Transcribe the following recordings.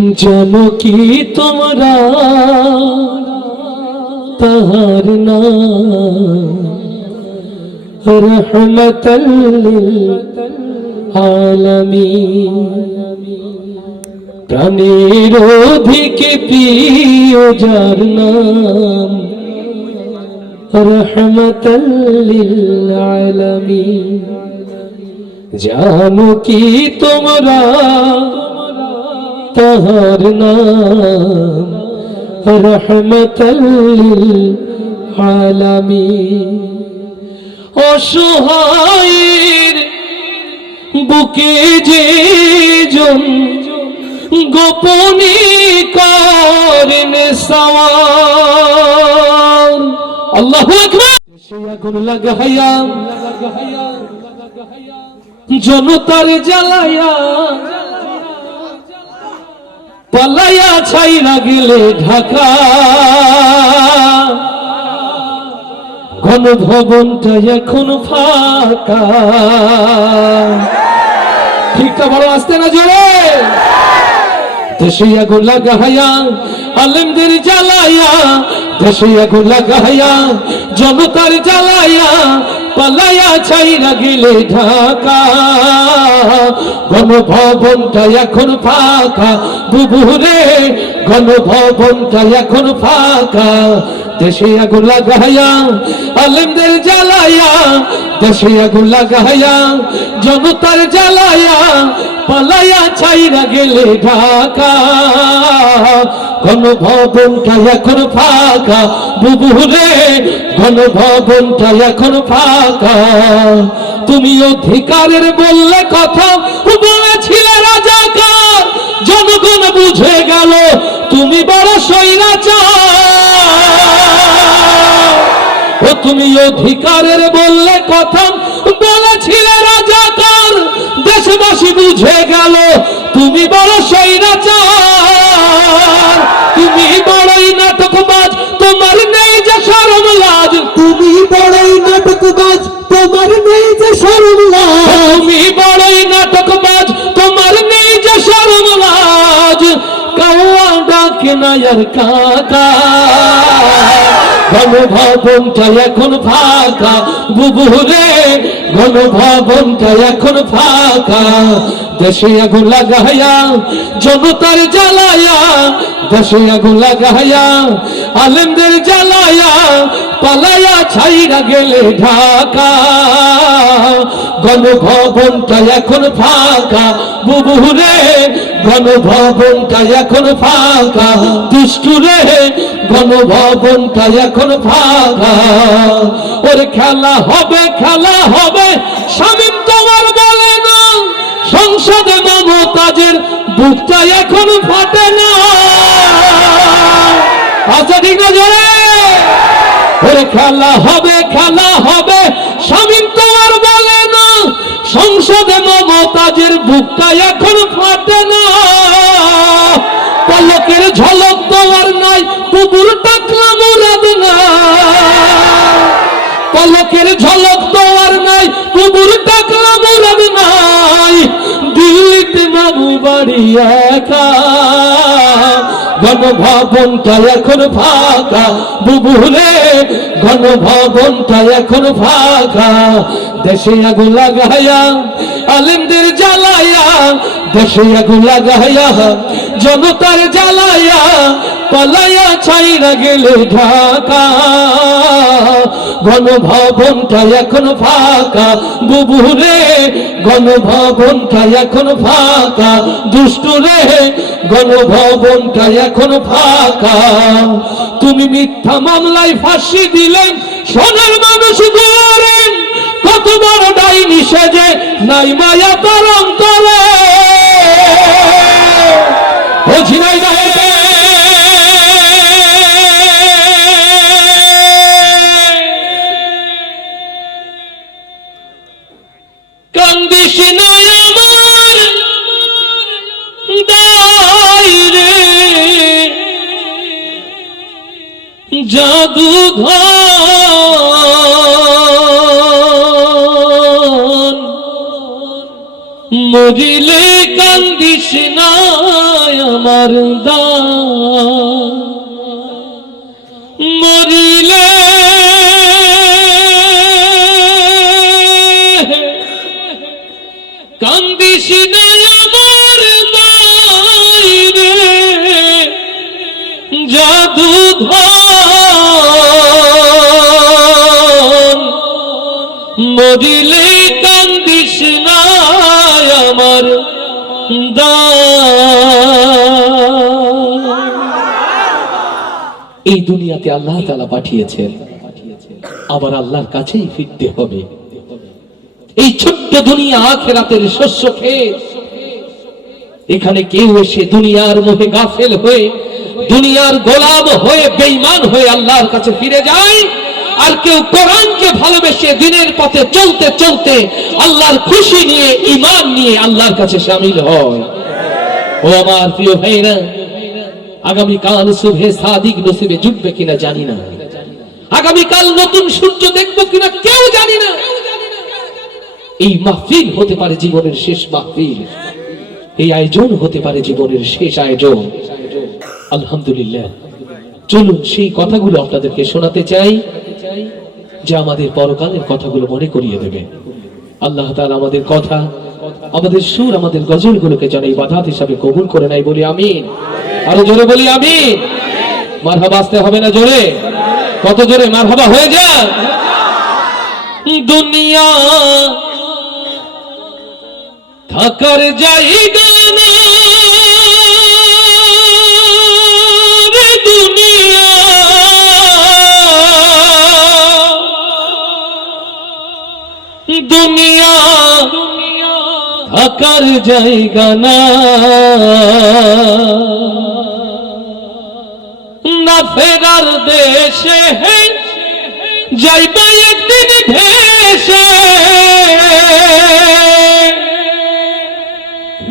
জানো কি তোমরা তাহার নাম রহমতাল লিল আলামিন। প্রাণের অধিক প্রিয় যার নাম রহমতাল লিল আলামিন। জানো কি তোমরা তাহার নাম রহমতাল লিল আলামিন। অসহায়ের বুকে যে জন গোপনে করেন সওয়ার। আল্লাহু আকবার। সে আগুন লাগাইয়া জনতার জ্বালায়া পালাইয়া ছাইরা গেলে ঢাকা। গণভবনটা এখন ফাঁকা। ঠিকটা বড় আসতে না জোরে। দেশে আগুন লাগাইয়া আলেমদের জ্বালাইয়া, দেশে আগুন লাগাইয়া জনতার জ্বালাইয়া পালাইয়া ছাইরা গেলে ঢাকা। গণভবনটা এখন ফাঁকা বুবুরে, গণভবনটা এখন ফাঁকা। দেশে আগুন লাগাইয়া আলেমদের জ্বালাইয়া, দেশে আগুন লাগাইয়া জনতার জ্বালাইয়া পালাইয়া ছাইরা গেলে ঢাকা। গণভবনটা এখন ফাঁকা বুবুরে, গণভবনটা এখন ফাঁকা। তুমি অধিকারের বললে কথা বলেছিলে রাজাকার, জনগণ বুঝে গেল তুমি বড় স্বৈরাচার। ও তুমি অধিকারের বললে কথা বলেছিলে রাজাকার, দেশবাসী বুঝে গেল তুমি বড় স্বৈরাচার। তুমি বড়ই নাটকবাজ, তোমার নেই যে শরম লাজ। তুমি বড়ই নাটকবাজ, তোমার নেই যে শরম লাজ। তুমি বড়ই নাটকবাজ, তোমার নেই যে শরম লাজ। কাউয়া ডাকে না আর কাকা। গণভবনটা এখন ফাঁকা বুবুরে, গণভবনটা এখন ফাঁকা। দেশে আগুন লাগাইয়া জনতার জ্বালাইয়া, দেশে আগুন লাগাইয়া আলেমদের জ্বালাইয়া পালাইয়া ছাইরা গেলে ঢাকা। গণভবনটা এখন ফাঁকা বুবুরে, গণভবনটা এখন ফাঁকা। দুষ্টুরে, গণভবনটা এখন ফাঁকা। ওর খেলা হবে, খেলা হবে শামীম তোমার বলে না। সংসদে মমতাজের বুকটা এখন ফাটে না। আচ্ছা ঠিক না জোরে। ওর খেলা হবে, খেলা হবে শামীম তোমার বলে না। সংসদে মমতাজের বুকটা এখন ফাটে না। পলকের ঝলক তোমার নাই, বুবুর টাকলা মুরাদ না। পলকের ঝলক তোমার নাই, বুবুর টাকলা মুরাদ নাই। দিল্লিতে মামু বাড়ি একা। গণভবনটা এখন ফাঁকা বুবুরে, গণভবনটা এখন ফাঁকা। দেশে আগুন লাগাইয়া আলেমদের জ্বালাইয়া, দেশে আগুন লাগাইয়া জনতার জ্বালাইয়া পালাইয়া ছাইরা গেলে ঢাকা। গণভবনটা এখন ফাঁকা বুবুরে, গণভবনটা এখন ফাঁকা। দুষ্টুরে, গণভবনটা এখন ফাঁকা। তুমি মিথ্যা মামলায় ফাঁসি দিলেন সোনার মানুষ গড়েন। কত বড় ডাইনি সেজে নাই মায়া তার অন্তরে। বলছি নাই না কান্দিস না আমার দাইরে জাদুঘর। মরিলে কান্দিস না আমার দান মরিলে কান্দিস না আমার মাইরে জাদুধর মরিলে কান্দিস না আমার এই দুনিয়াতে আল্লাহ তাআলা পাঠিয়েছেন, আবার আল্লাহর কাছেই ফিরতে হবে। এই ছোট্ট দুনিয়া আখিরাতের শস্য ক্ষেত। এখানে কেউ এসে দুনিয়ার মোহে গাফেল হয়ে, দুনিয়ার গোলাম হয়ে, বেঈমান হয়ে আল্লাহর কাছে ফিরে যায়, আর কেউ কোরআনকে ভালোবেসে দিনের পথে চলতে চলতে আল্লাহর খুশি নিয়ে, ঈমান নিয়ে আল্লাহর কাছে শামিল হয়। ও আমার প্রিয় ভাইরা, আগামীকাল শুভে সাদিক নসিবে জুটবে কিনা জানি না, আগামীকাল নতুন সূর্য দেখবো কিনা কেউ জানি না। এই মাহফিল হতে পারে জীবনের শেষ মাহফিল, এই আয়োজন হতে পারে জীবনের শেষ আয়োজন। আলহামদুলিল্লাহ, চলুন সেই কথাগুলো আপনাদেরকে শোনাতে চাই, যে আমাদের পরকালের কথাগুলো মনে করিয়ে দেবে। আল্লাহ তাআলা আমাদের কথা, আমাদের সুর, আমাদের গজলগুলোকে যেন ইবাদত হিসাবে কবুল করে নেয়, বলি আমিন। আরো জোরে বলি আমিন। মারহাবা আসতে হবে না জোরে? কত জোরে মারহাবা হয়ে যায়। দুনিয়া থাকার জায়গা না রে, দুনিয়া দুনিয়া থাকার জায়গা না, না ফেরার দেশে যাইবা একদিন ভেসে,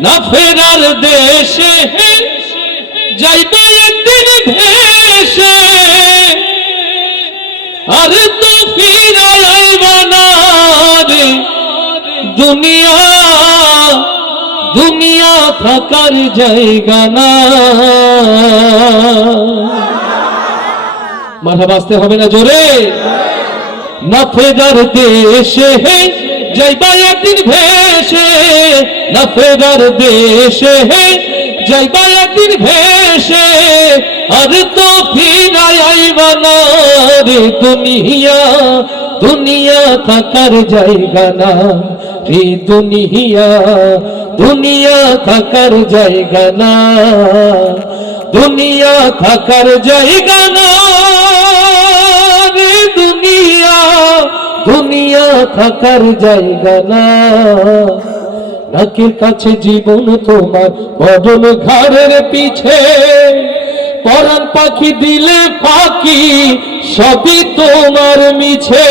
না ফেরার দেশে যাইবা একদিন ভেসে, আর তো ফিরাইবা না রে দুনিয়া, দুনিয়া থাকার জায়গা না। মাথা বাঁচতে হবে না জোরে? না ফেরার দেশে যাইবা একদিন ভেসে, না ফেরার দেশে যাইবা একদিন ভেসে, আর তো ফিরাইবা না রে দুনিয়া, দুনিয়া থাকার জায়গা না রে দুনিয়া, দুনিয়া থাকার জায়গা না, দুনিয়া থাকার জায়গা না রে দুনিয়া, দুনিয়া থাকার জায়গা না। নাকের কাছে জীবন তোমার, মরণ ঘাড়ের পিছে, পরাণ পাখি দিলে ফাঁকি, সবই তোমার মিছে।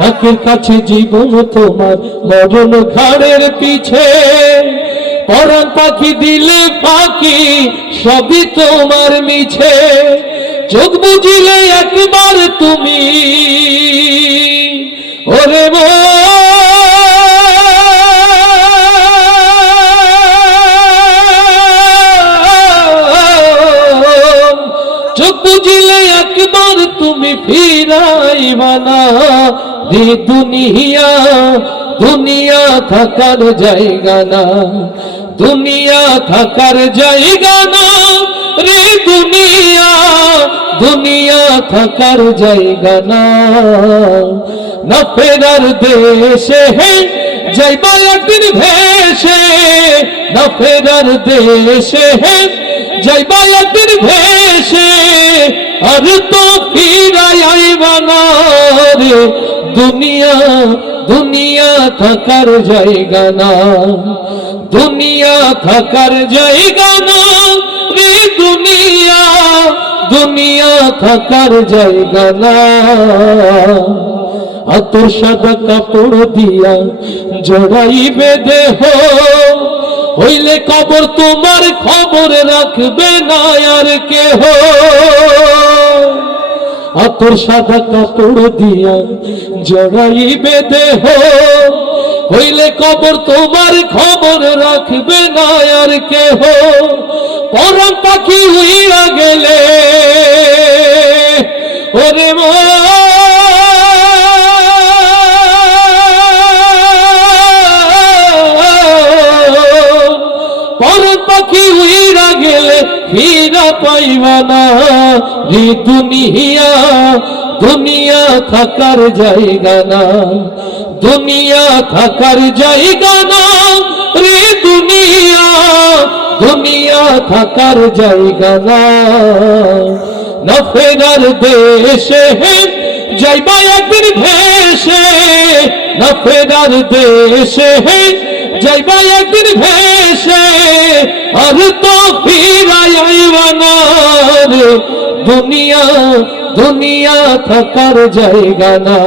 নাকের কাছে জীবন তোমার, মরণ ঘাড়ের পিছে, পরাণ পাখি দিলে ফাঁকি, সবই তোমার মিছে। চোখ বুঝিলে একবার তুমি ওরে চোখ বুঝিলে একবার তুমি ফিরাইবা না রে দুনিয়া, দুনিয়া থাকার জায়গা না, দুনিয়া থাকার জায়গা না রে দুনিয়া, দুনিয়া থাকার জায়গা না। না ফেরার দেশে যাইবা একদিন ভেসে, না ফেরার দেশে যাইবা একদিন ভেসে, আর তো ফিরাইবা না রে দুনিয়া, দুনিয়া থাকার জায়গা না, দুনিয়া থাকার জায়গা না রে দুনিয়া, দুনিয়া থাকার জায়গা না। আতর সাদা কাপড় দিয়া জড়াইবে দেহ, হইলে কবর তোমার খবর রাখবে না আর কেহ। আতর সাদা কাপড় দিয়া জড়াইবে দেহ, হইলে কবর তোমার খবর রাখবে না আর কেহ। পরাণ পাখি উইরা গেলে ওরে পরাণ পাখি উইরা গেলে ফিরা পাইবা না রে দুনিয়া। দুনিয়া থাকার জায়গা না, দুনিয়া থাকার জায়গা না রে দুনিয়া। দুনিয়া থাকার জায়গা না, না ফেরার দেশে যাইবা একদিন ভেসে। না ফেরার দেশে যাইবা একদিন ভেসে, আর তো ফিরাই আইবা না রে দুনিয়া। দুনিয়া থাকার জায়গা না,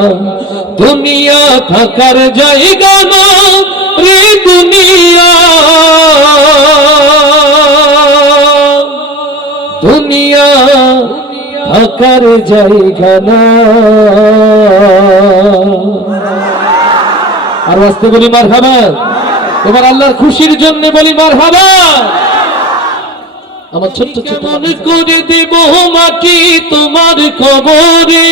দুনিয়া থাকার জায়গা না রে দুনিয়া। দুনিয়া থাকার জায়গা না। আর আসতে বলি মারহাবা, এবার আল্লাহর খুশির জন্য বলি মারহাবা। আমার ছোট্ট কেমন করে দেব মাটি তোমার কবরে,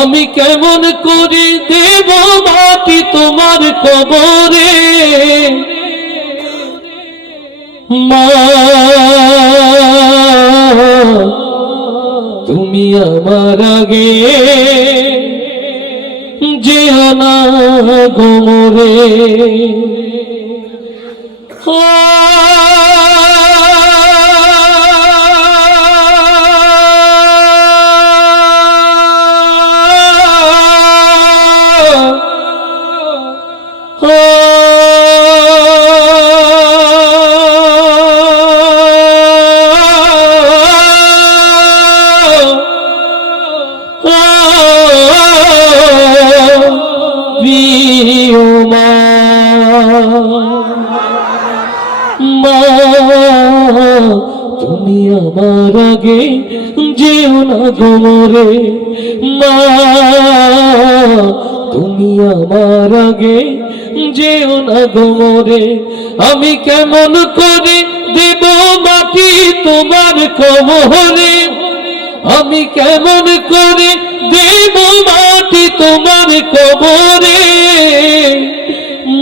আমি কেমন করে দেব মাটি তোমার কবরে। মা তুমি আমার আগে যেও না গো মরে। তুমি আমার আগে যেও না গো মরে। মা তুমি আমার আগে যেও না গো মরে। আমি কেমন করে দেব মাটি তোমার কবরে, আমি কেমন করে দেব মাটি তোমার কবরে।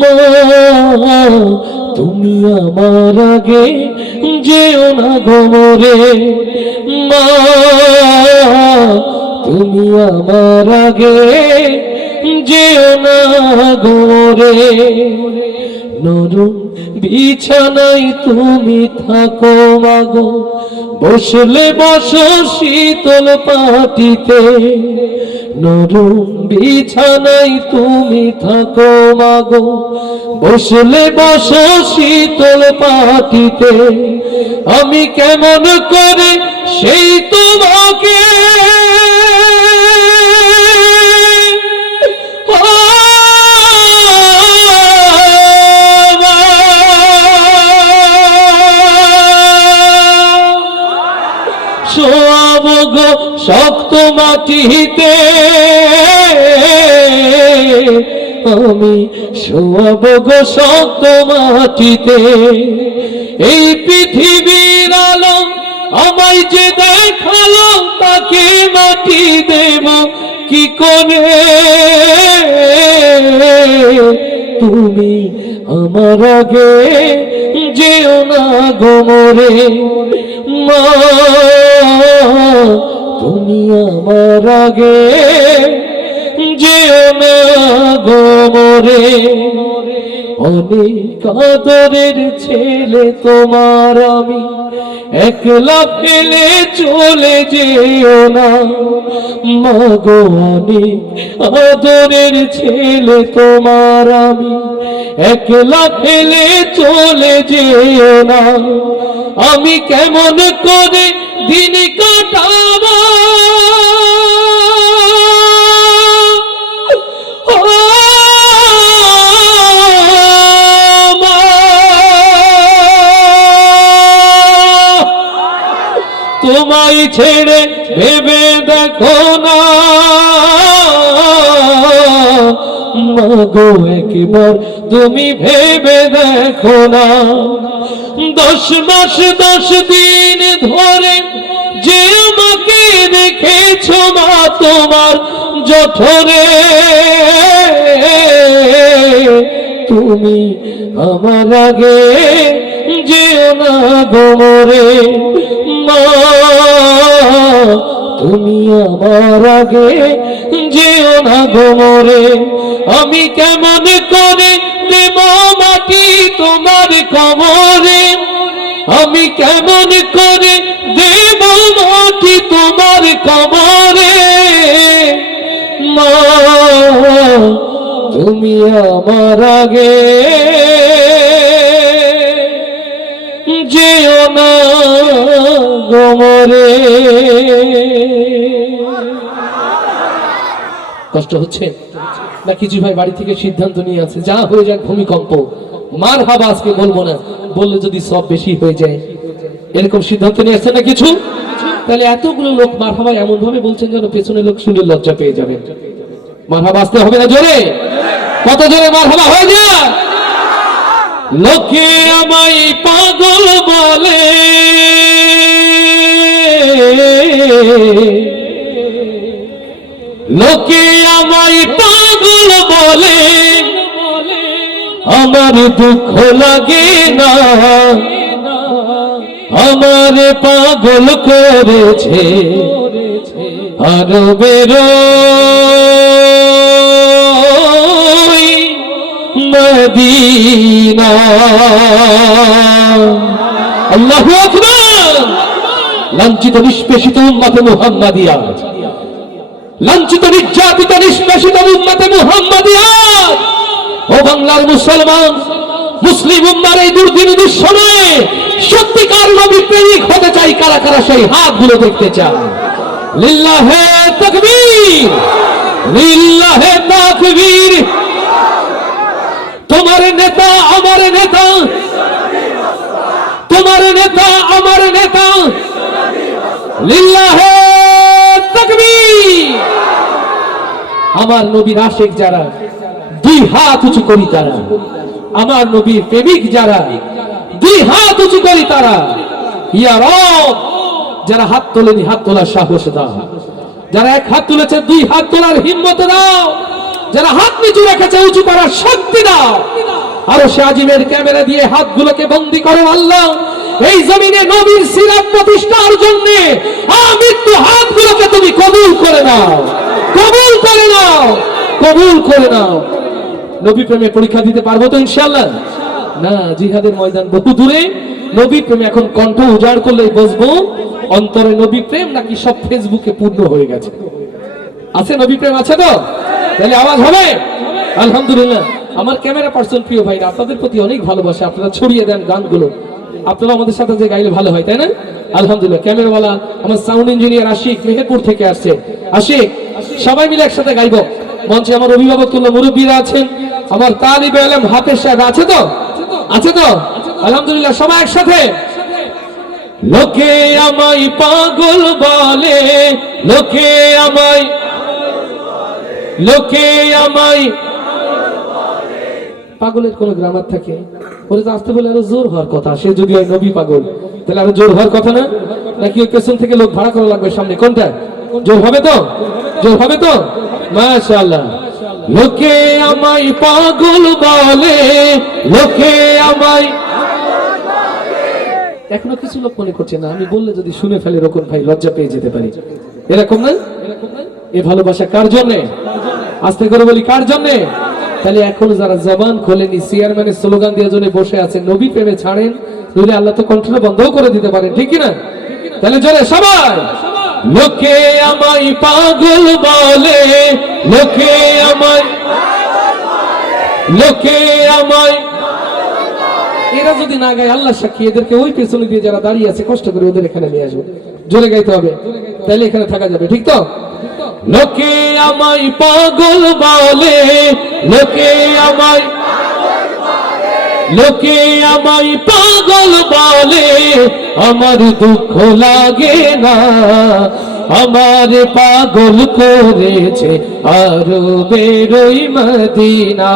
মা তুমি আমার আগে যেও না গো মরে। মা তুমি আমার আগে যেও না গো মরে। নরম বিছানায় তুমি থাকো মাগো, বসলে বসো শীতল পাটিতে। নরম বিছানায় তুমি থাকো মাগো, বসলে বসো শীতল পাটিতে। আমি কেমন করে সেই তোমাকে শোয়াব গো শক্ত মাটিতে। আমি শোয়াব গো শক্ত মাটিতে। এই পৃথিবীর আলো আমায় যে দেখালো, তাকে মাটি দেব কি করে। তুমি আমার আগে যেও না গো মরে। মা তুমি আমার আগে যেও না গো মরে। অনেক আদরের ছেলে তোমার আমি, একলা ফেলে চলে যেও না। মা গো অনেক আদরের ছেলে তোমার আমি, একলা ফেলে চলে যেও না। আমি কেমন করে দিন কাটাবো তোমায় ছেড়ে ভেবে দেখো না। গো একবার তুমি ভেবে দেখো না 10 মাস 10 দিন ধরে যে আমাকে রেখেছো মা তোমার জঠরে তুমি আমার আগে যেও না গো মরে মা তুমি আমার আগে যেও না গো মরে আমি কেমন করে দেব মাটি তোমার কবরে আমি কেমন করে দেব মাটি তোমার কবরে মা তুমি আমার আগে যেও না গো মরে কষ্ট হচ্ছে না কিছু ভাই বাড়ি থেকে সিদ্ধান্ত নিয়ে আছে যা হয়ে যাক ভূমিকম্প মার হাবা আজকে বলবো না বললে যদি সব বেশি হয়ে যায় এরকম সিদ্ধান্ত নিয়ে আসছে না কিছু তাহলে এতগুলো লোক মার হাবা এমন ভাবে বলছেন যেন পেছনে লোক শুনে লজ্জা পেয়ে যাবেন মার হাবা আসতে হবে না জোরে কত জোরে মার হাবা হয়ে যায় লোকে আমায় পাগল বলে লোকে আমায় পাগল বলে আমার দুঃখ লাগে না আমার পাগল করেছে আরবের মদিনা আল্লাহু আকবার লাঞ্ছিত নিষ্পেষিত উম্মতে মুহাম্মাদিয়া লাঞ্ছিত নির্যাতিত নিষ্পেষিত উম্মতে মুহাম্মাদিয়া ও বাংলার মুসলমান মুসলিম উম্মার এই দুর্দিন দুঃসময়ে সত্যিকার নবী প্রেমিক হতে চাই কারা কারা সেই হাতগুলো দেখতে চায় লিল্লাহে তাকবীর লিল্লাহে তাকবীর তোমার নেতা আমার নেতা তোমার নেতা আমার নেতা লিল্লাহে তাকবীর আমার নবীর আশিক যারা দুই হাত উঁচু করি তারা আমার নবীর প্রেমিক যারা দুই হাত উঁচু করি তারা ইয়া রব যারা হাত তোলেনি হাত তোলার সাহস দাও যারা এক হাত তুলেছে দুই হাত তোলার হিম্মত দাও যারা হাত নিচু রেখেছে উঁচু করার শক্তি দাও আরো আজিমের ক্যামেরা দিয়ে হাতগুলোকে বন্দী করো আল্লাহ এই জমিনে নবীর সিরাত প্রতিষ্ঠার জন্য আমৃত্যু হাতগুলোকে তুমি কবুল করে নাও কবুল করে নাও কবুল করে নাও নবী প্রেমে পরীক্ষা দিতে পারবো তো ইনশাআল্লাহ না জিহাদের ময়দান বহু দূরে নবী প্রেমে এখন কণ্ঠ উজাড় করলেই বসবো অন্তরে নবী প্রেম নাকি সব ফেসবুকে পূর্ণ হয়ে গেছে আছে নবী প্রেম আছে তো তাহলে আওয়াজ হবে আলহামদুলিল্লাহ আমার ক্যামেরা পার্সন প্রিয় ভাইরা আপনাদের প্রতি অনেক ভালোবাসা আপনারা ছড়িয়ে দেন গানগুলো আপনারা আমাদের সাথে যে গাইলে ভালো হয় তাই না আলহামদুলিল্লাহ ক্যামেরাওয়ালা আমার সাউন্ড ইঞ্জিনিয়ার আশিক মেহেরপুর থেকে আসছে আশিক সবাই মিলে একসাথে গাইবো মঞ্চে আমার অভিভাবক তুল্য মুরব্বীরা আছেন আমার তালিবে ইলম হাফেজ সাহেব আছে তো আলহামদুলিল্লাহ সবাই একসাথে লোকে আমায় পাগল বলে লোকে আমায় পাগলের কোন গ্রামার থাকে ওরে তো আসতে বলে আরো জোর হওয়ার কথা সে যদি হয় নবী পাগল তাহলে আরো জোর হওয়ার কথা না নাকি ওই পেছন থেকে লোক ভাড়া করা লাগবে সামনে কোনটা জোর হবে তো মাশাআল্লাহ লোকে আমায় পাগল বলে লোকে আমায় এখনো কিছু লোক মনে করছে না আমি বললে যদি শুনে ফেলে রকম ভাই লজ্জা পেয়ে যেতে পারি এরকম না এ ভালোবাসা কার জন্য আস্তে করে বলি কার জন্য তাহলে এখন যারা জবান খোলেনি চেয়ারম্যানের স্লোগান দিয়ে জন্য বসে আছে নবী প্রেমে ছাড়েন নইলে আল্লাহ তো কন্ট্রোল বন্ধও করে দিতে পারেন ঠিক কি না তাহলে জোরে সবাই লোকে আমায় পাগল বলে লোকে আমায় এরা যদি না গায় আল্লাহ সাক্ষী এদেরকে ওই পেছনে দিয়ে যারা দাঁড়িয়ে আছে কষ্ট করে ওদের এখানে নিয়ে আসবে জোরে গাইতে হবে তাহলে এখানে থাকা যাবে ঠিক তো লোকে আমায় পাগল বলে লোকে আমায় পাগল বলে আমার দুঃখ লাগে না আমার পাগল করেছে আরবের ওই মদিনা,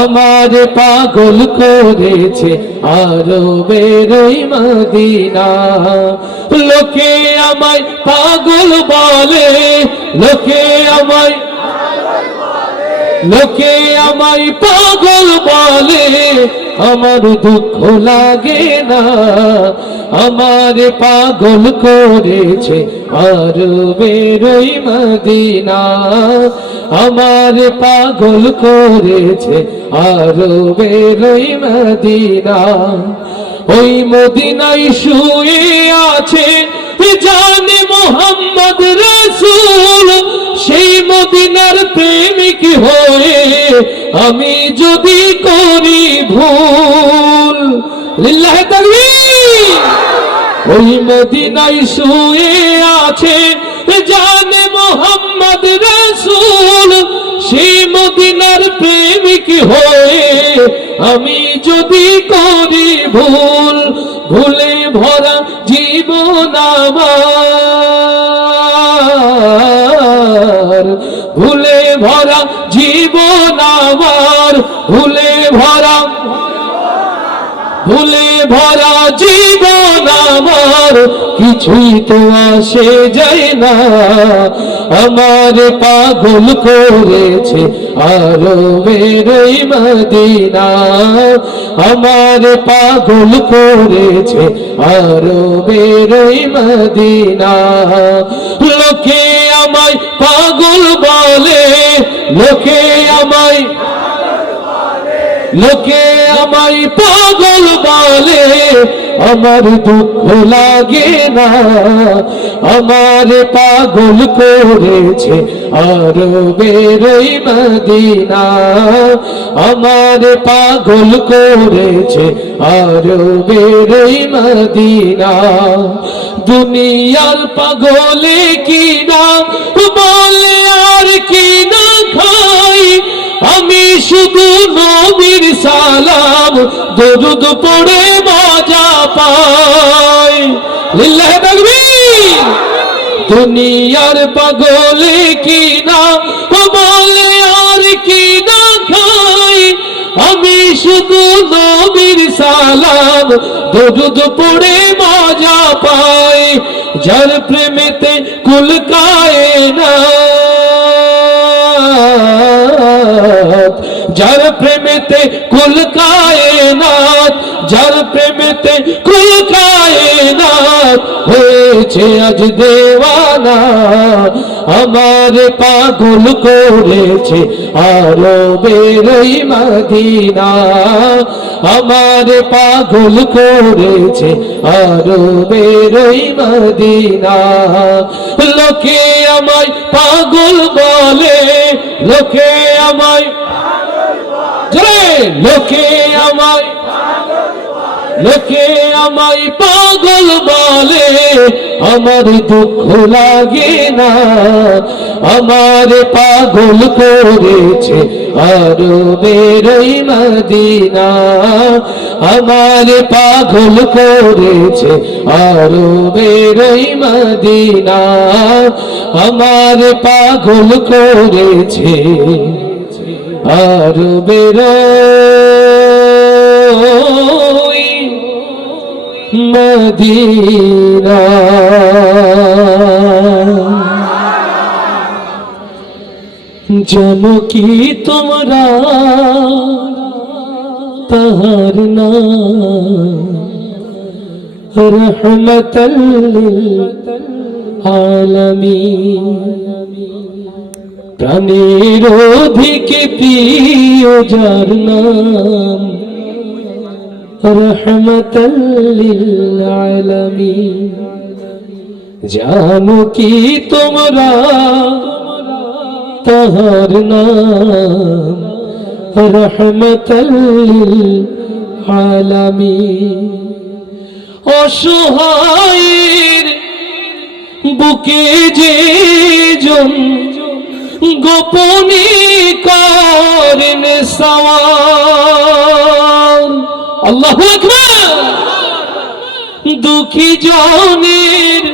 আমার পাগল করেছে আরবের ওই মদিনা। লোকে আমায় পাগল বলে, লোকে আমায় পাগল বলে, আমার দুঃখ লাগে না। আমার পাগল করেছে আরবের ওই মদিনা, আমার পাগল করেছে আরবের ওই মদিনা। ওই মদিনায় শুয়ে আছে জানে মোহাম্মদ রাসূল, সেই মদিনার প্রেমিক হয়ে আমি যদি করি ভুল, লিল্লাহি তাকবীর। ওই মদিনায় শুয়ে আছে জানে মোহাম্মদ রাসূল, সেই মদিনার প্রেমিক হয়ে আমি যদি করি ভুল, ভুলে ভরা জীবন আমার, ভুলে ভরা জীবন আমার, ভুলে ভরা জীবন আমার, কিছুই তো আসে যায় না। আমার পাগল করেছে আরবের ওই মদিনা, আমার পাগল করেছে আরবের ওই মদিনা। লোকে আমায় পাগল বলে, লোকে আমায় পাগল বলে, আমার দুঃখ লাগে না। আমার পাগল করেছে আরবের ওই মদিনা, আমার পাগল করেছে আরবের ওই মদিনা। দুনিয়ার পাগলে কি না বলে আর কি না খাই, আমি শুধু নবীর সালাম দরুদ পড়ে মজা পাই, লিল্লাহি তাকবীর। দুনিয়ার পাগলে কি না বলে আর কি না খাই, আমি শুধু নবীর সালাম দরুদ পড়ে মজা পাই। যার প্রেমেতে কুল কায়নাত, যার প্রেমেতে কুল কায়নাত, যার প্রেমেতে কুল কায়নাত হয়েছে আজ দেওয়ানা। আমার পাগল করেছে আরবের ওই মদিনা, আমার পাগল করেছে আরবের ওই মদিনা। লোকে আমায় পাগল বলে, লোকে আমায় লোকে আমায় পাগল বলে, আমার দুঃখ লাগে না। আমার পাগল করেছে আরবের ওই মদিনা, আমার পাগল করেছে আরবের ওই মদিনা, আমার পাগল করেছে আরবের ওই মদিনা। জানো কি তোমরা তাহার নাম রহমতুল লিল আলামিন, প্রাণের অধিক প্রিয় যার নাম রহমতুল লিল আলামিন। জানো কি তোমরা তাহার নাম রহমতুল লিল আলামিন। অসহায়ের বুকে যে জন গোপনে করেন সওয়ার, আল্লাহু আকবার। দুঃখী জনের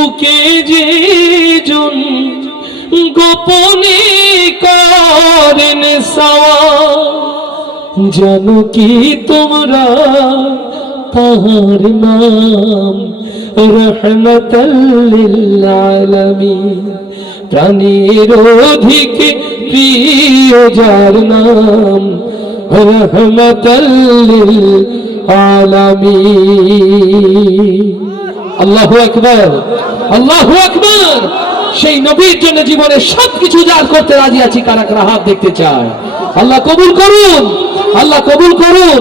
বুকে যে জন গোপনে করেন সাওয়া, জানো কি তোমরা তাহার নাম রহমাতাল লিল আলামিন। প্রাণীর অধিক প্রিয় যার নাম রহমাতাল লিল আলামিন। আল্লাহু আকবার, আল্লাহু আকবার। সেই নবীর জন্য জীবনে সবকিছু জার করতে রাজি আছি। কারা কারা হাত দেখতে চায়? আল্লাহ কবুল করুন, আল্লাহ কবুল করুন।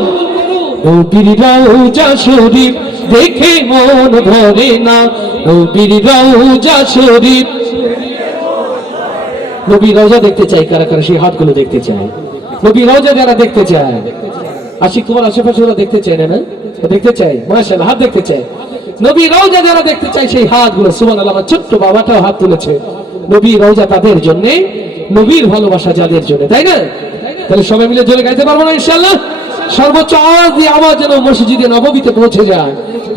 নবীর রওজা শরীফ দেখে মন ভরে না, নবীর রওজা শরীফ। নবীর রওজা দেখতে চাই, কারা কারা সেই হাতগুলো দেখতে চায়? নবীর রওজা যারা দেখতে চায়, আশিক তোমার আশেপাশে ওরা দেখতে চায় না? না দেখতে চাই, মাশাআল্লাহ, হাত দেখতে চায়। নবীর রওজা যারা দেখতে চায় সেই হাতগুলো, সুবহানাল্লাহ। আমার ছোট্ট বাবাটাও হাত তুলেছে। নবীর রওজা তাদের জন্য, নবীর ভালোবাসা যাদের জন্য, তাই না? তাহলে সবাই মিলে জোরে গাইতে পারবো না ইনশাআল্লাহ? সর্বোচ্চ আওয়াজ দিয়ে আওয়াজ যেন মসজিদে নববীতে পৌঁছে যায়,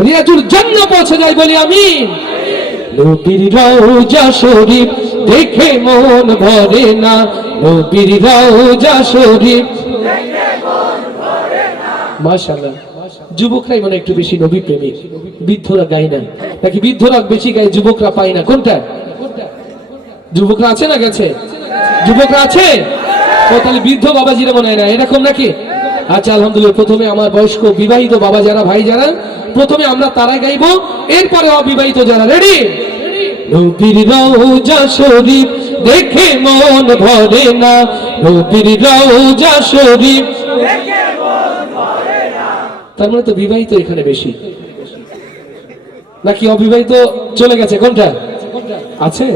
রিয়াজুল জান্নাহ পৌঁছে যায়, বলি আমিন। নবীর রওজা শরীফ দেখে মন ভরে না, নবীর রওজা শরীফ। মাশাআল্লাহ। যুবকরাই মনে একটু বেশি নবী প্রেমিক, বৃদ্ধরা গায় না নাকি? বৃদ্ধরা বেশি গায়, যুবকরা পায় না। কোনটা? যুবকরা আছে না গেছে? যুবকরা আছে? ও তাহলে বৃদ্ধ বাবাজিরা মনে হয় না, এরকম নাকি? আচ্ছা, আলহামদুলিল্লাহ। প্রথমে আমার বয়স্ক বিবাহিত বাবা যারা, ভাই যারা, প্রথমে আমরা তারা গাইবো, এরপরে অবিবাহিত যারা। রেডি? নবীর রওজা শরীফ দেখে মন ভরে না, নবীর রওজা শরীফ। তার মানে তো বিবাহিত এখানে বেশি নাকি অবিবাহিত চলে গেছে? কোনটা আছে?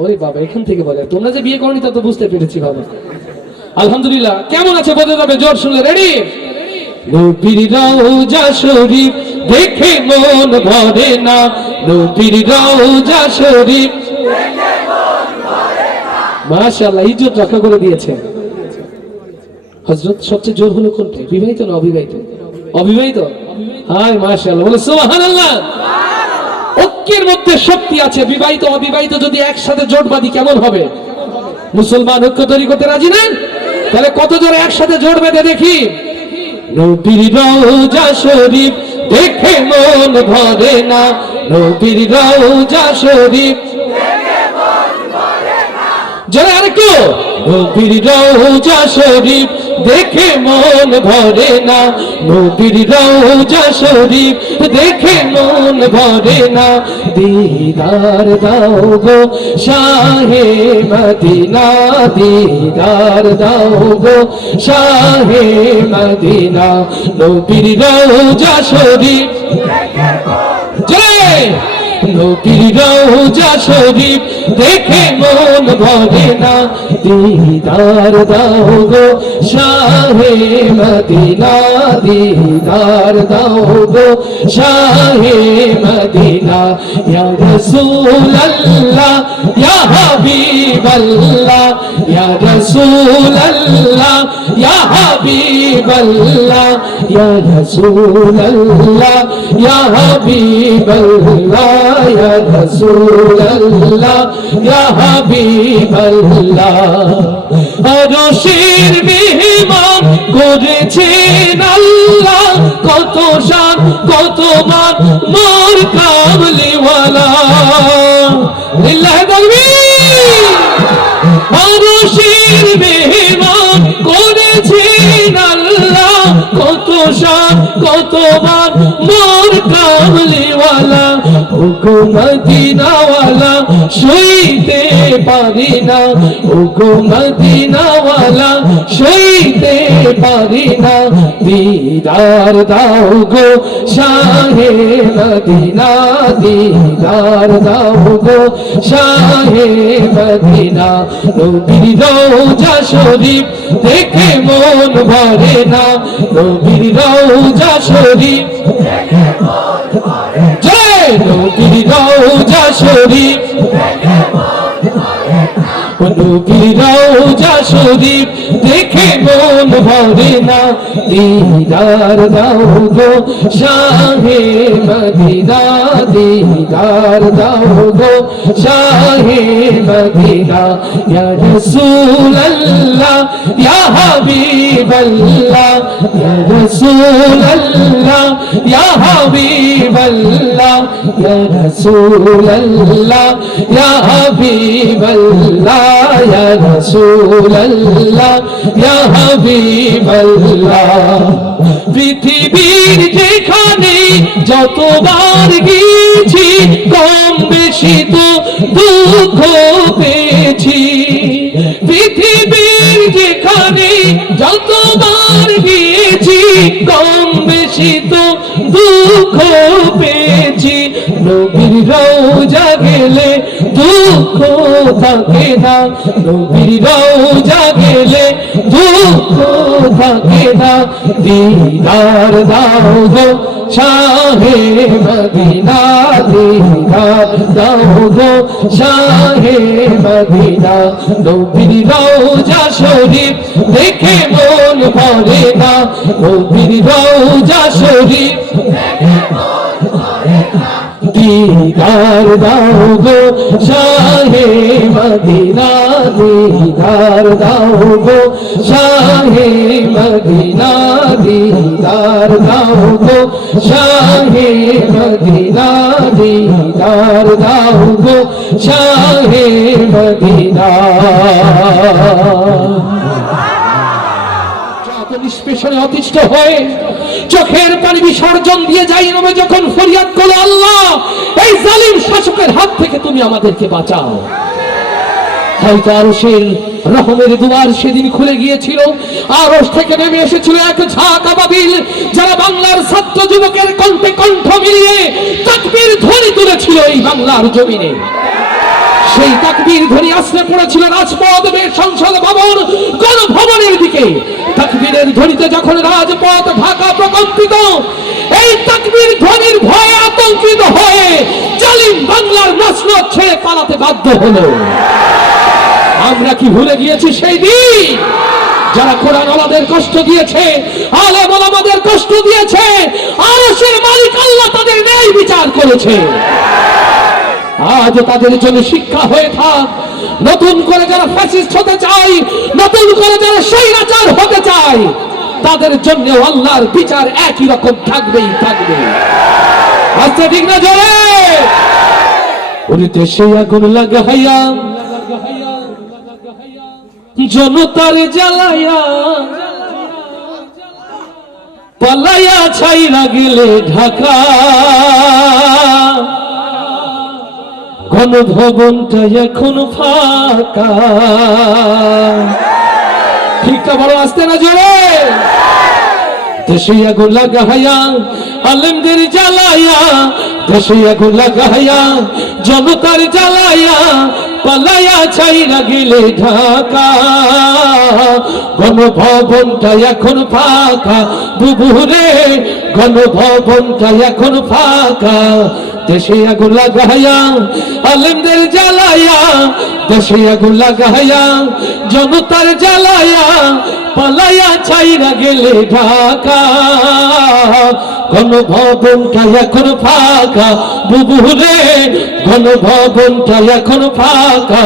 ওরে বাবা, এখান থেকে বলে। তোমরা যে বিয়ে করনি তা তো বুঝতে পেরেছি বাবা। আলহামদুলিল্লাহ। কেমন আছে বলতে যাবে, জোর শুনলে। রেডি? নবীর রওজা শরীফ দেখে মন ভরে না, নবীর রওজা শরীফ। মাশাআল্লাহ, ইজ্জত রক্ষা করে দিয়েছে হযরত। সবচেয়ে জোর হলো কোনটা, বিবাহিত না অবিবাহিত? অবিবাহিত। হায় মাশাআল্লাহ, বলে সুবহানাল্লাহ। ঐক্যের মধ্যে শক্তি আছে। বিবাহিত অবিবাহিত যদি একসাথে জোট বাঁধি কেমন হবে? মুসলমান ঐক্য তৈরি করতে রাজি না? তাহলে কত জোরে একসাথে জোট বেঁধে দেখি। নবীর রওজা শরীফ দেখে মন ভরে না, নবীর রওজা শরীফ। জোরে আরেকটু। নবীর রওজা শরীফ দেখে মন ভরে না, নবীর রওজা শরীফ দেখে মন ভরে না। দিদার দাও গো শাহে মদিনা, দিদার দাও গো শাহে মদিনা, নবীর রওজা শরীফ। জয় নবীর রওজা শরীফ দেখে মন ভরে না, দিদার দাও গো শাহে মদিনা, দিদার দাও গো শাহে মদিনা। ইয়া রাসূলুল্লাহ ইয়া হাবিবাল্লাহ, ইয়া রাসূলুল্লাহ ইয়া হাবিবাল্লাহ, ইয়া রাসূলুল্লাহ ইয়া হাবিবাল্লাহ, ইয়া রাসূলুল্লাহ ইয়া হাবিবাল্লাহ। আরশের মেহমান করেছেন আল্লাহ, কত শান কত মান মোর কামলিওয়ালা। লিল্লাহি তাকবীর। আরশের মেহমান করেছেন আল্লাহ, কত শান কত মান মোর কামলিওয়ালা। ওগো মদিনাওয়ালা সইতে পারি না, ওগো মদিনাওয়ালা সইতে পারি না। দিদার দাও গো শাহে মদিনা, দিদার দাও গো শাহে মদিনা। নবীর রওজা শরীফ দেখে মন ভরে না, নবীর রওজা শরীফ। জয় নবীর রওজা শরীফ। নবীর রওজা শরীফ দেখে মন ভরে না, দিদার দাও গো শাহে মদিনা, দিদার দাও গো শাহে মদিনা। ইয়া রাসূলুল্লাহ ইয়া হাবিবাল্লাহ, ইয়া রাসূলুল্লাহ ইয়া হাবিবাল্লাহ, ইয়া রাসূলুল্লাহ ইয়া হাবিবাল্লাহ, ইয়া রাসূলুল্লাহ ইয়া হাবিবাল্লাহ। পৃথিবীর যেখানে যতবার গিয়েছি কম বেশি তো দুঃখ পেয়েছি, পৃথিবীর যেখানে যতবার গিয়েছি কম বেশি তো দুঃখ পেয়েছি। নবীর রওজা গেলে দুঃখ থাকে না, নবীর রওজা গেলে দুঃখ থাকে না। দিদার দাও গো শাহে মদিনা, দিদার দাও গো শাহে মদিনা। নবীর রওজা শরীফ দেখে মন ভরে না, নবীর রওজা শরীফ দিদার দাও গো শাহে মদিনা, দিদার দাও গো শাহে মদিনা, দিদার দাও গো শাহে মদিনা, দিদার দাও গো শাহে মদিনা। নিষ্পেষণে অতিষ্ঠ হয়ে চোখের পানি বিসর্জন দিয়ে যাই নবে যখন ফরিয়াদ করলো, আল্লাহ এই জালিম শাসকের হাত থেকে তুমি আমাদেরকে বাঁচাও। হয়তো আরশের রহমের দুয়ার সেদিন খুলে গিয়েছিল, আরশ থেকে নেমে এসেছিল এক ঝাঁক আবাবিল, যারা বাংলার ছাত্র যুবকের কণ্ঠে কণ্ঠ মিলিয়ে তাকবীর ধ্বনি তুলেছিল এই বাংলার জমিনে। সেই তাকবীর ধ্বনি আসলে পড়েছিল রাজপথ, সংসদ ভবন, গণভবনের দিকে। তাকবীরের ধ্বনিতে যখন রাজপথ ঢাকা প্রকম্পিত, এই তাকবীর ধ্বনির ভয়ে আতঙ্কিত হয়ে জালিম বাংলার মসনদ ছেড়ে পালাতে বাধ্য হলো। আমরা কি ভুলে গিয়েছি সেই দিন যারা কোরআন ওয়ালাদের কষ্ট দিয়েছে, আলেম ওলামাদের কষ্ট দিয়েছে, আরশের মালিক আল্লাহ তাদের ন্যায় বিচার করেছে। আজ তাদের জন্য শিক্ষা হয়ে থাক, নতুন করে যারা ফ্যাসিস্ট হতে চায়, নতুন করে যারা স্বৈরাচার হতে চায়, তাদের জন্য আল্লাহর বিচার একই রকম থাকবেই থাকবে। আচ্ছা ঠিক না জোরে? ওরে দেশে আগুন লাগাইয়া জনতার জ্বালাইয়া পালাইয়া ছাইরা গেলে ঢাকা, গণভবনটা এখন ফাঁকা। ঠিকটা বড় আসতে না জোরে? দেশে আগুন লাগাইয়া আলেমদের জ্বালাইয়া, দেশে আগুন লাগাইয়া জনতার জ্বালাইয়া পালাইয়া ছাইরা গেলে ঢাকা, গণভবনটা এখন ফাঁকা। বুবুরে গণভবনটা এখন ফাঁকা। দেশে আগুন লাগাইয়া আলেমদের জ্বালাইয়া, দেশে আগুন লাগাইয়া জনতার জ্বালাইয়া পালাইয়া ছাইরা গেলে ঢাকা, গণভবনটা এখন ফাঁকা। বুবুরে গণভবনটা এখন ফাঁকা।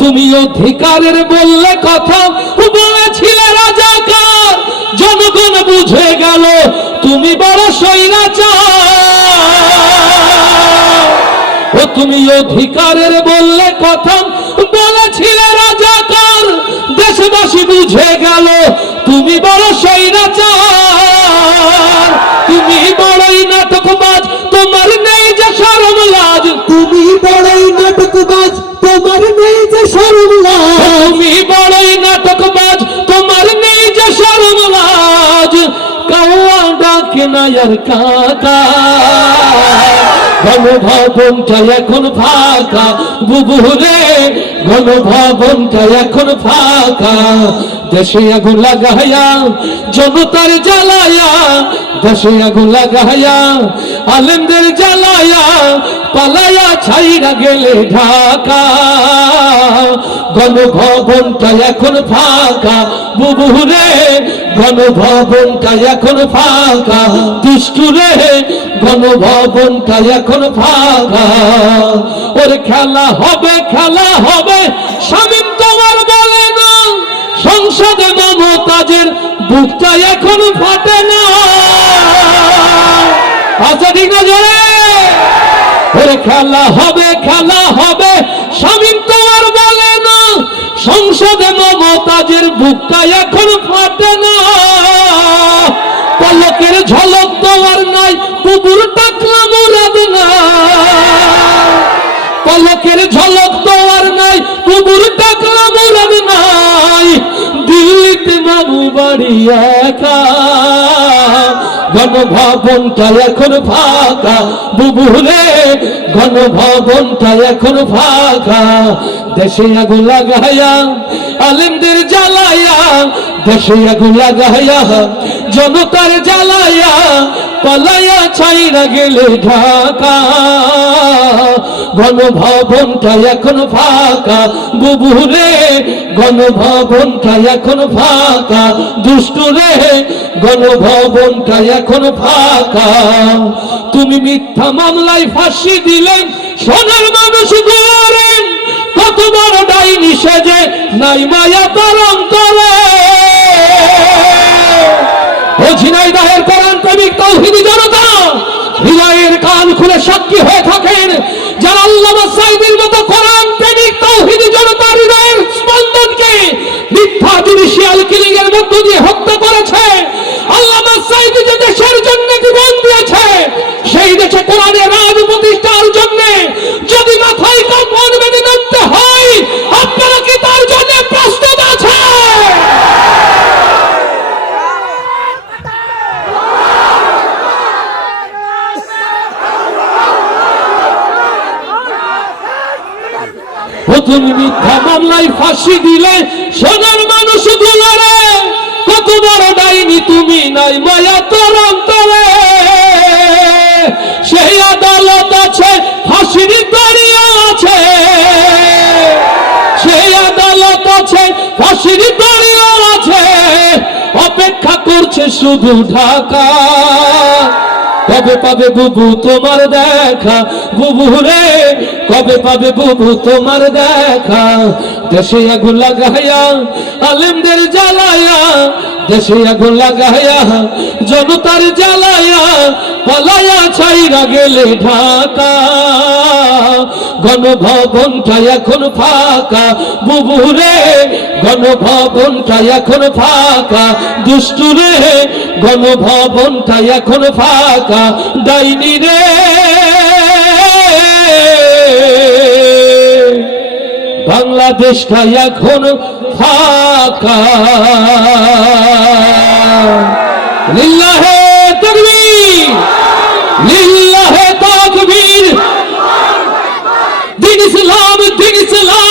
তুমি অধিকারের বললে কথা, বলেছিলে রাজাকার, জনগণ বুঝে গেল তুমি বড় স্বৈরাচার। ও তুমি অধিকারের বললে কথা, বলেছিলে রাজাকার, দেশবাসী বুঝে গেল তুমি বড় স্বৈরাচার। তুমি বড়ই নাটকবাজ, তোমার নেই যে শরম লাজ, তুমি বড়ই নাটকবাজ, তোমার নেই যে শরম লাজ। তুমি বড়ই নাটকবাজ, তোমার নেই যে শরম লাজ। কাউয়া ডাকে না আর কাকা, গণভবনটা এখন ফাঁকা। বুবুরে গণভবনটা এখন ফাঁকা। দেশে আগুন লাগাইয়া জনতার জ্বালায়া, দেশে আগুন লাগাইয়া আলেমদের জ্বালায়া, পালায়া ছাইরা গেলে ঢাকা। গণভবনটা এখন ফাঁকা বুবুরে, গণভবনটা এখন ফাঁকা দুষ্টুরে, গণভবনটা এখন ফাঁকা। ওর খেলা হবে, খেলা হবে, শামীম তোমার বলে না, সংসদে মমতাজের বুকটা এখন ফাটে না। আচ্ছা ঠিক না জোরে? ওর খেলা হবে, খেলা হবে, শামীম তোমার বলে না, সংসদে মমতাজের বুকটা এখন ফাটে না। পলকের ঝলক তোমার নাই, বুবুর টাকলা মুরাদ না। পলকের ঝলক তোমার নাই, বুবুর টাকলা মুরাদ নাই। দিল্লিতে মামু বাড়ি একা, গণভবনটা এখন ফাঁকা বুবুরে, গণভবনটা এখন ফাঁকা। দেশে আগুন লাগাইয়া আলেমদের জ্বালাইয়া, দেশে আগুন লাগাইয়া জনতার জ্বালাইয়া, পালাইয়া ছাইরা গেলে ঢাকা। গণভবনটা এখন ফাঁকা বুবুরে, গণভবনটা এখন ফাঁকা দুষ্টুরে, গণভবনটা এখন ফাঁকা। তুমি মিথ্যা মামলায় ফাঁসি দিলেন সোনার মানুষ গুলোরে, কত বড় ডাইনি সেজে নাই মায়া তার অন্তরে। ও ঝিনাইদহের কোরআন প্রেমিক তাওহীদি জনতা, হৃদয়ের কান খুলে সাক্ষী হয়ে থাকেন, যারা আল্লামা সাঈদীর মতো কোরআন প্রেমিক তাওহীদি জনতার হৃদয়ের স্পন্দনকে মিথ্যা জুডিশিয়াল কিলিং এর মধ্য দিয়ে হত্যা করেছে। আল্লামা সাঈদী যে দেশের জন্য জীবন দিয়েছে, সেই দেশে কোরআনের রাজ প্রতিষ্ঠার জন্য যদি মাথায় কাপড় বেঁধে নামতে হয়, আপনারা কি তার জন্য প্রস্তুত আছে? তুমি মিথ্যা মামলায় ফাঁসি দিলে সোনার মানুষ গুলোরে, কত বড় ডাইনি তুমি নাই মায়া তোর অন্তরে। সেই আদালত আছে, ফাঁসির দড়িও আছে, সেই আদালত আছে, ফাঁসির দড়িও আছে, অপেক্ষা করছে শুধু ঢাকা। কবে পাবে বুবু তোমার দেখা বুবু রে, কবে পাবে বুবু তোমার দেখা। দেশে আগুন লাগাইয়া আলেমদের জ্বালায়া, দেশে আগুন লাগাইয়া জনতার জ্বালায়া, পালায়া ছাইরা গেলে ঢাকা। গণভবনটা এখন ফাঁকা বুবু রে, গণভবনটা এখন ফাঁকা দুষ্টুরে, গণভবনটা এখন ফাঁকা ডাইনি রে। বাংলাদেশটা এখন ফাঁকা। লিল্লাহে তাকবীর, লিল্লাহে তাকবীর। দিন ইসলাম, দিন ইসলাম।